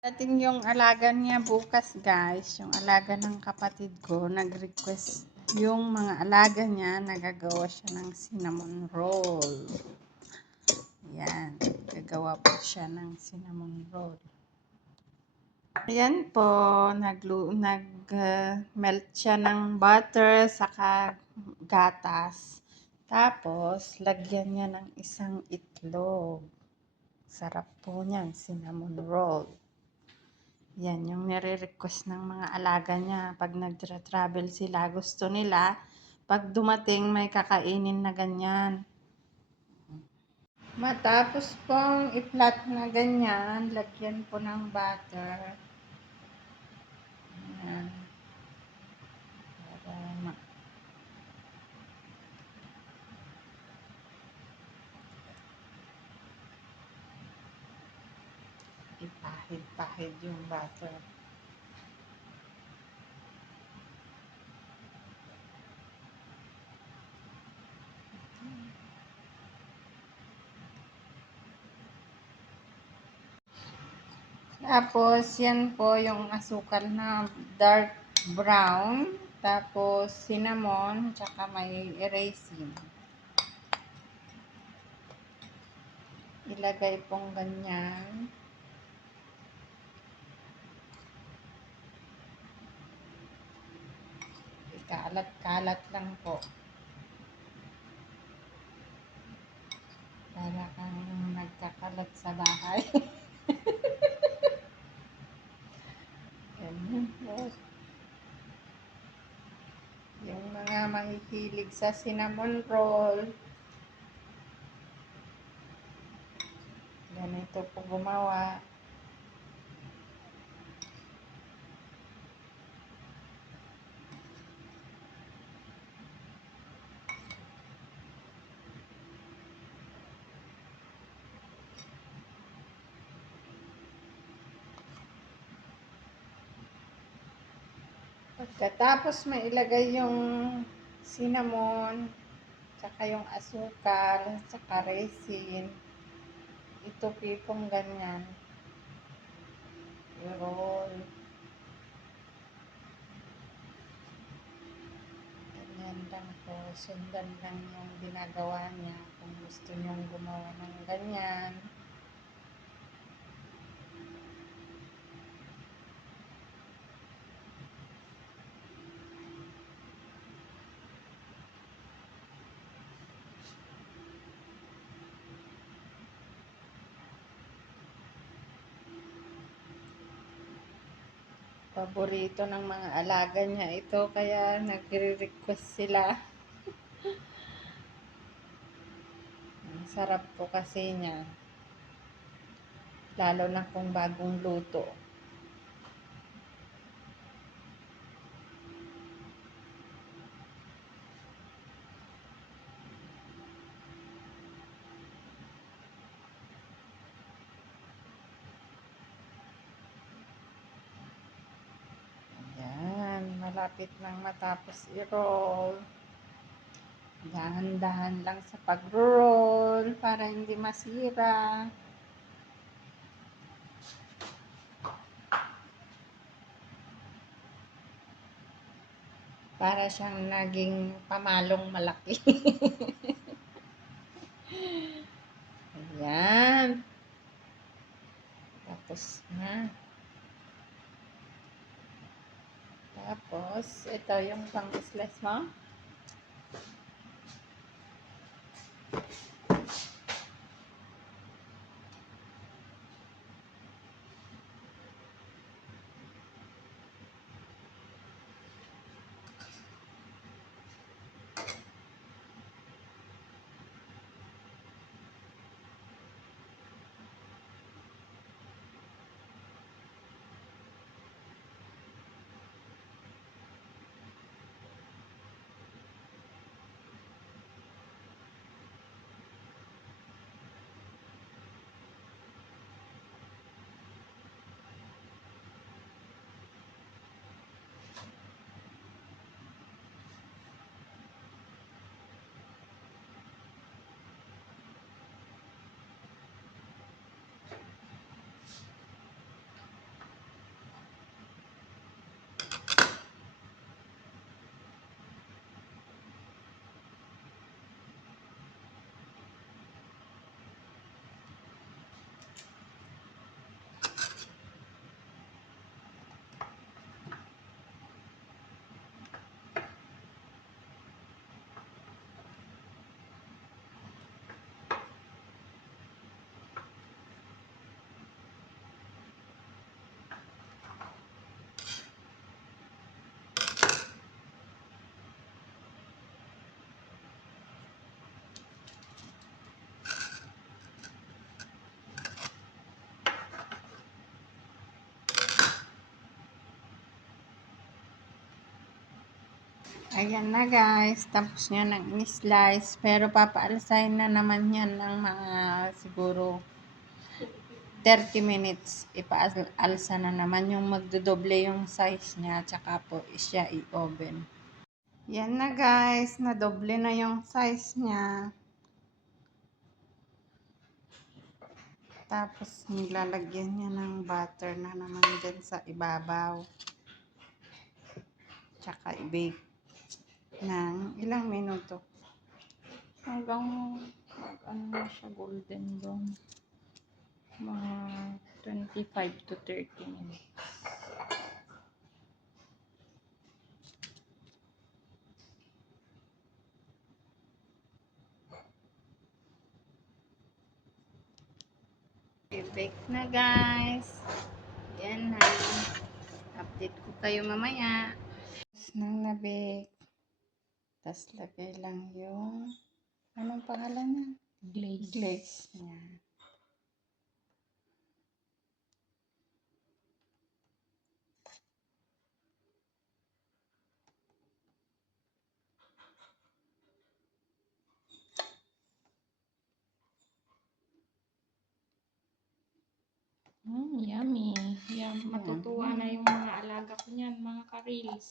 Dating yung alaga niya bukas, guys, yung alaga ng kapatid ko, nag-request yung mga alaga niya, nagagawa siya ng cinnamon roll. Yan, gagawa po siya ng cinnamon roll. Ayan po, nag-melt siya ng butter saka gatas. Tapos, lagyan niya ng isang itlog. Sarap po niyan, cinnamon roll. Yan, yung nire-request ng mga alaga niya. Pag nag-travel sila, gusto nila, pag dumating, may kakainin na ganyan. Matapos pong i-flat na ganyan, lagyan po ng butter. Yan. Para ipahid-pahid yung butter. Tapos, yan po yung asukal na dark brown. Tapos, cinnamon, tsaka may raisin. Ilagay pong ganyan. Ikalat-kalat lang po. Para kang nagkakalat sa bahay. Ganyan po. Yung mga mahihilig sa cinnamon roll, ganito po gumawa. Pagkatapos may ilagay yung cinnamon, tsaka yung asukal, tsaka raisin. Ito pipong ganyan. I-roll. Ganyan lang po. Sundan lang yung ginagawa niya. Kung gusto niyong gumawa ng ganyan. Paborito ng mga alaga niya ito, kaya nagre-request sila. Ang sarap po kasi niya. Lalo na kung bagong luto. Ayan, malapit nang matapos i-roll. Dahan-dahan lang sa pag-roll para hindi masira. Para siyang naging pamalong malaki. Ayan. Tapos na. Tapos, ito yung pang-slice mo. Ayan na guys, tapos niya ng slice. Pero papaalisahin na naman yan ng mga siguro 30 minutes. Ipaalsa na naman yung magdodoble yung size niya. Tsaka po siya i-oven. Yan na guys, nadoble na yung size niya. Tapos nilalagyan niya ng butter na naman dyan sa ibabaw. Tsaka i-bake ng ilang minuto. Hanggang ano na siya, golden brown. Mga 25 to 30 minutes. I-bake na guys. Yan na. Update ko kayo mamaya. Tapos nang na-bake. Tapos lagay lang yung anong pangalan niya? Glaze niya. Yummy. Matutuwa na yung mga alaga ko niyan, mga ka-reels.